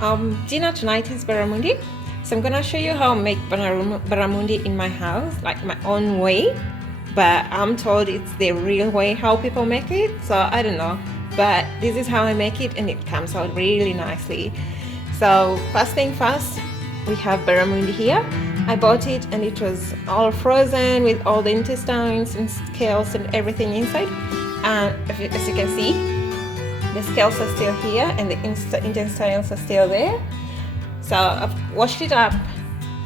Dinner tonight is barramundi, so I'm gonna show you how I make barramundi in my house, like my own way. But I'm told it's the real way how people make it, so I don't know. But this is how I make it, and it comes out really nicely. So first thing first, we have barramundi here. I bought it, and it was all frozen with all the intestines and scales and everything inside. And as you can see, the scales are still here and the intestines are still there. So I've washed it up.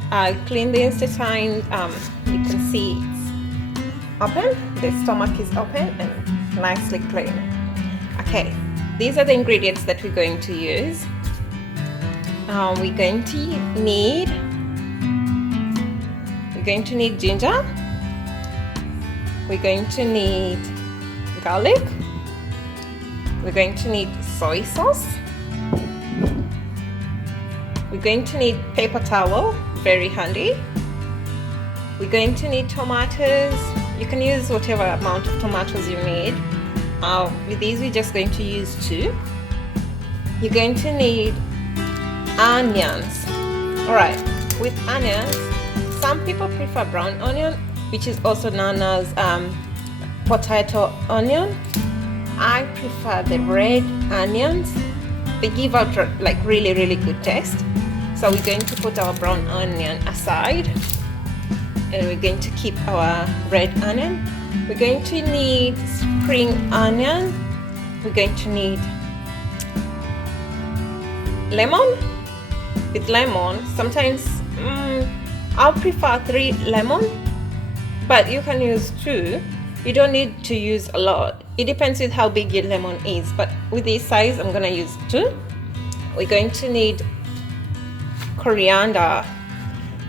I cleaned the intestine. You can see it's open. The stomach is open and nicely clean. Okay, these are the ingredients that we're going to use. We're going to need ginger. We're going to need garlic. We're going to need soy sauce. We're going to need paper towel, very handy. We're going to need tomatoes. You can use whatever amount of tomatoes you need. With these, we're just going to use 2. You're going to need onions. Alright, with onions, some people prefer brown onion, which is also known as potato onion. I prefer the red onions. They give out like really good taste. So we're going to put our brown onion aside, and we're going to keep our red onion. We're going to need spring onion. We're going to need lemon. With lemon, sometimes I'll prefer 3 lemon, but you can use 2. You don't need to use a lot. It depends with how big your lemon is, but with this size, I'm gonna use 2. We're going to need coriander,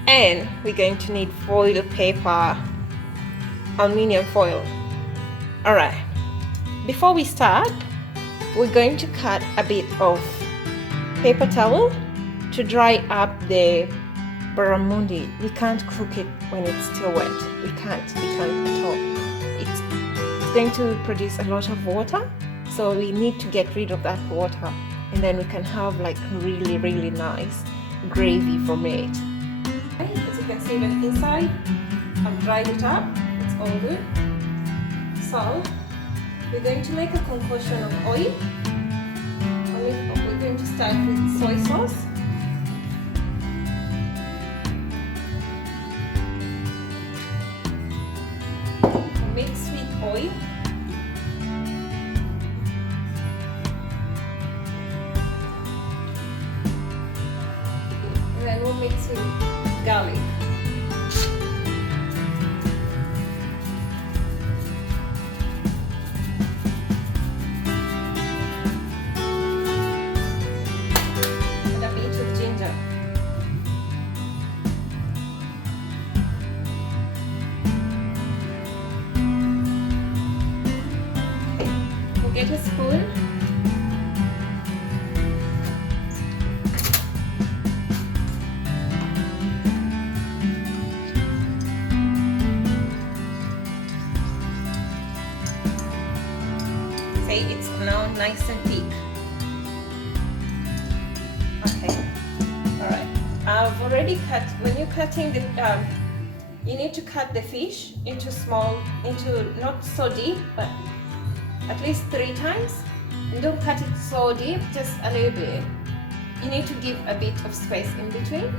and we're going to need foil paper, aluminium foil. All right, before we start, we're going to cut a bit of paper towel to dry up the barramundi. We can't cook it when it's still wet. We can't at all. It's going to produce a lot of water, so we need to get rid of that water, and then we can have like really nice gravy from it. Okay, as you can see, even inside I've dried it up. It's all good. So we're going to make a concoction of oil. We're going to start with soy sauce. Mix with oil. And then we'll mix with garlic. And a bit of ginger. Get a spoon. Say it's now nice and thick. Okay. All right. I've already cut. When you're cutting the, you need to cut the fish into not so deep, but at least 3 times, and don't cut it so deep, just a little bit. You need to give a bit of space in between,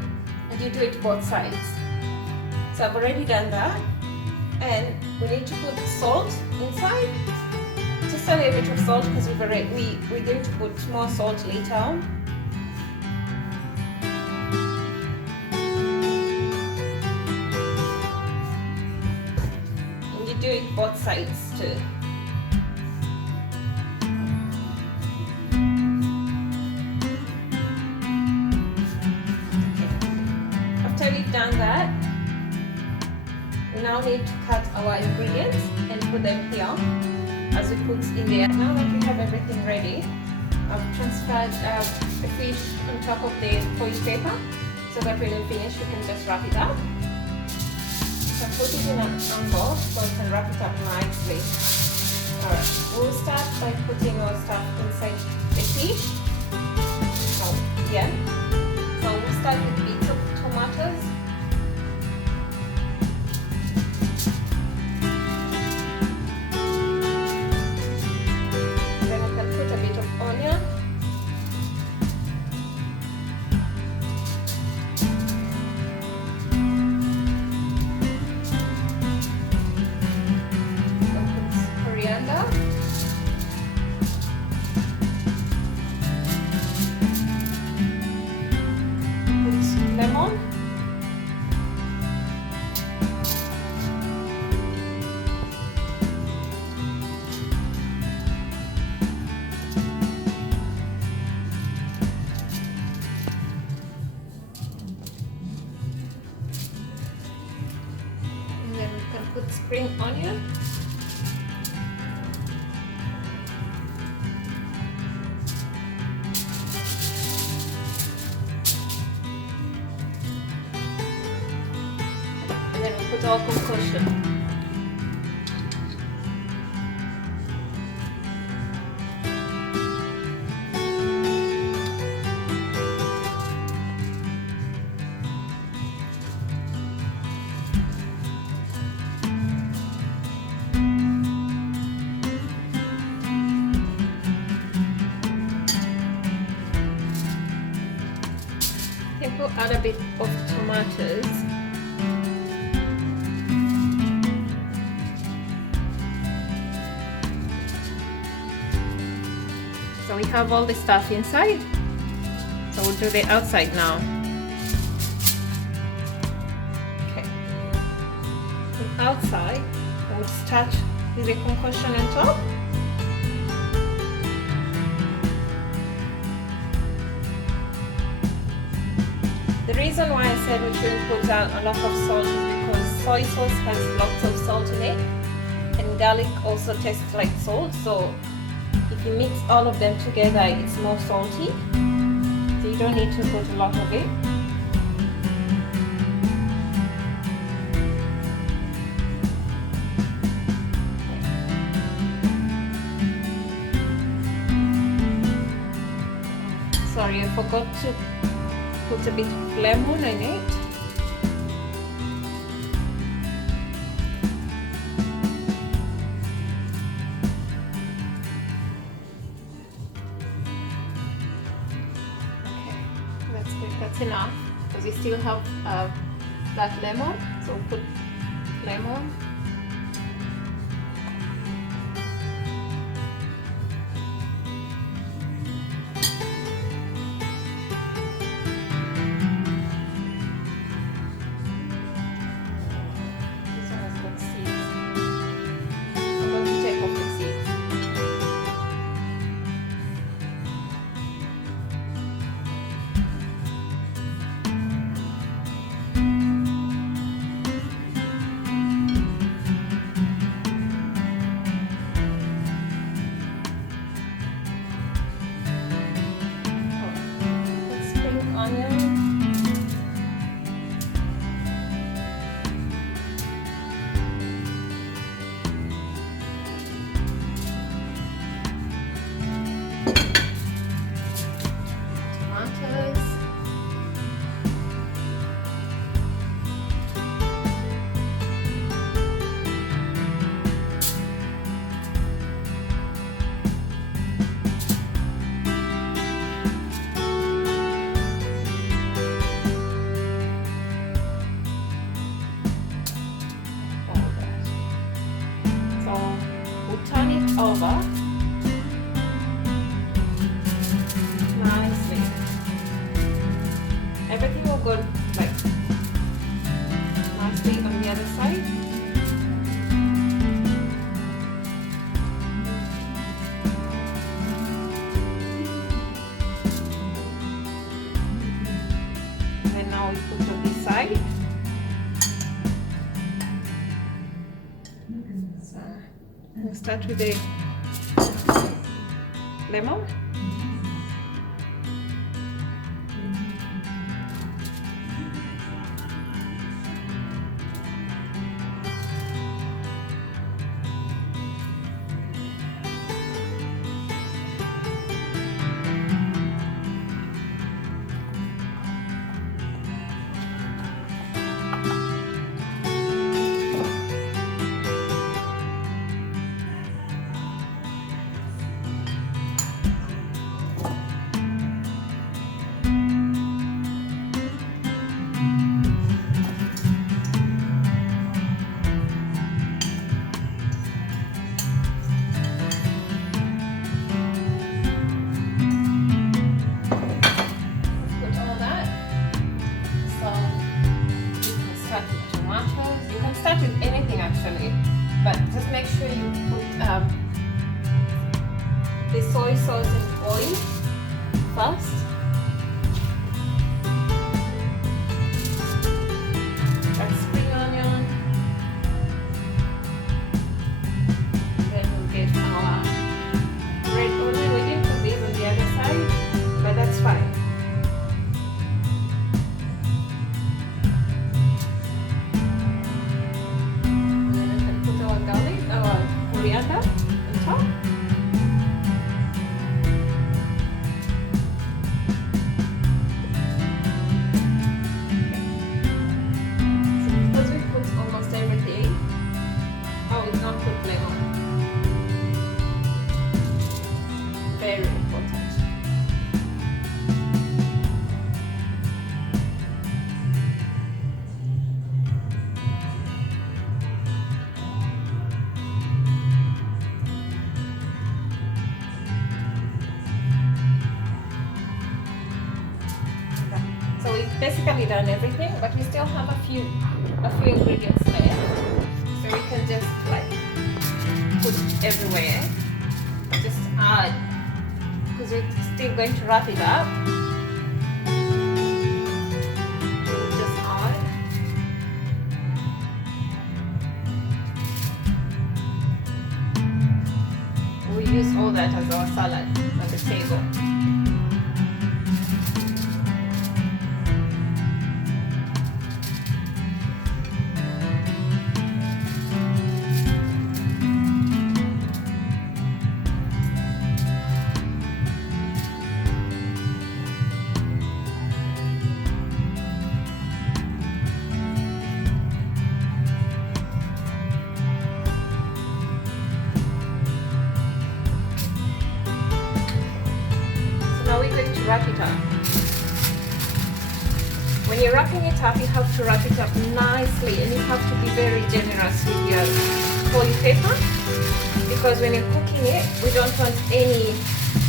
and you do it both sides. So I've already done that, and we need to put salt inside, just a little bit of salt, because we're going to put more salt later on. And you do it both sides too. After we've done that, we now need to cut our ingredients and put them here as we put in there. Now that we have everything ready, I've transferred the fish on top of the foil paper so that when we finish we can just wrap it up. So put it in an envelope so we can wrap it up nicely. Alright, we'll start by putting our stuff inside the fish. Oh, again. So we'll start with bits of tomatoes. Then we can put a bit of onion. Coriander. Put lemon. And then we can put spring onion. And then we put our concoction. You can add a bit of tomatoes. So we have all the stuff inside. So we'll do the outside now. Okay. The outside, we'll start with the concoction on top. The reason why I said we shouldn't put down a lot of salt is because soy sauce has lots of salt in it, and garlic also tastes like salt, so if you mix all of them together it's more salty, so you don't need to put a lot of it. Sorry, I forgot to put a bit of lemon in it. Okay, that's good. That's enough because we still have that lemon. So we'll put lemon. Over nicely. Everything will go like nicely on the other side. And now we put on this side. So we'll start with the lemon. start with anything actually, but just make sure you put the soy sauce and oil first. Like spring onion. Then we'll get our red onion. We didn't put these on the other side, but that's fine. And then we can put our garlic, our coriander on top. Very important. So we've basically done everything, but we still have a few ingredients left. So we can just like put everywhere. Just add, because we're still going to wrap it up. Just add. We use all that as our salad on the table. Now we're going to wrap it up. When you're wrapping it up, you have to wrap it up nicely, and you have to be very generous with your foil paper, because when you're cooking it, we don't want any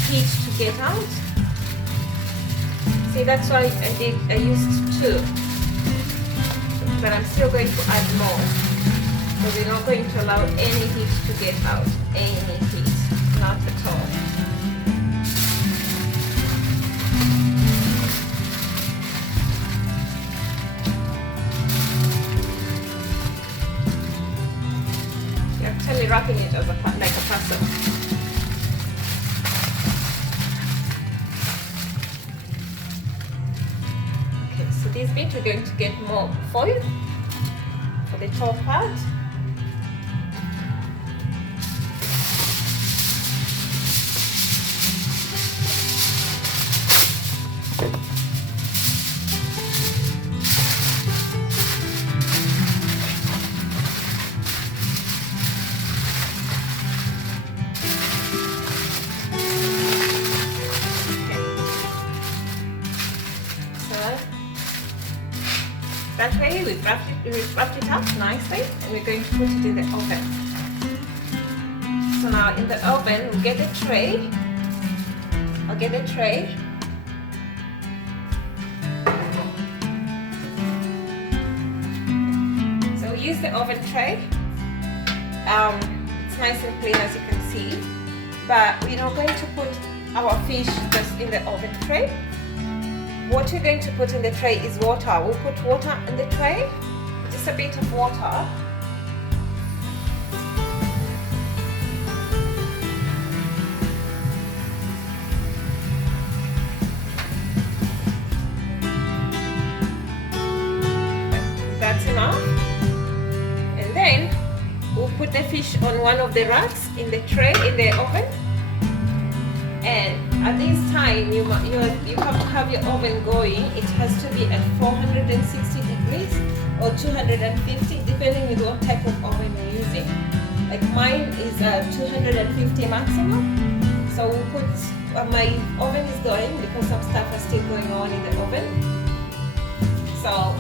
heat to get out. See, that's why I used 2, but I'm still going to add more, because we're not going to allow any heat to get out, any heat, not at all. Wrapping it as like a pasta. Okay, so this bit we're going to get more foil for the top part. That way we've wrapped it up nicely, and we're going to put it in the oven. So now in the oven we'll get a tray. I'll get a tray. So we use the oven tray. It's nice and clean, as you can see. But we're not going to put our fish just in the oven tray. What we're going to put in the tray is water. We'll put water in the tray, just a bit of water. That's enough. And then we'll put the fish on one of the racks in the tray, in the oven. And at this time, you have to have your oven going. It has to be at 460 degrees or 250, depending on what type of oven you're using. Like mine is 250 maximum. So we'll put, my oven is going because some stuff is still going on in the oven. So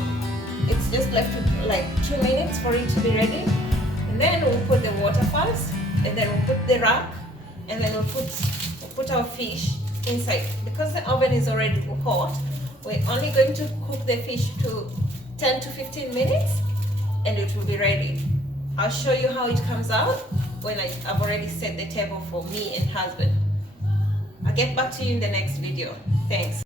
it's just left like 2 minutes for it to be ready. And then we'll put the water first, and then we'll put the rack, and then we'll put our fish inside. Because the oven is already hot, we're only going to cook the fish to 10 to 15 minutes, and it will be ready. I'll show you how it comes out when I've already set the table for me and husband. I'll get back to you in the next video. Thanks.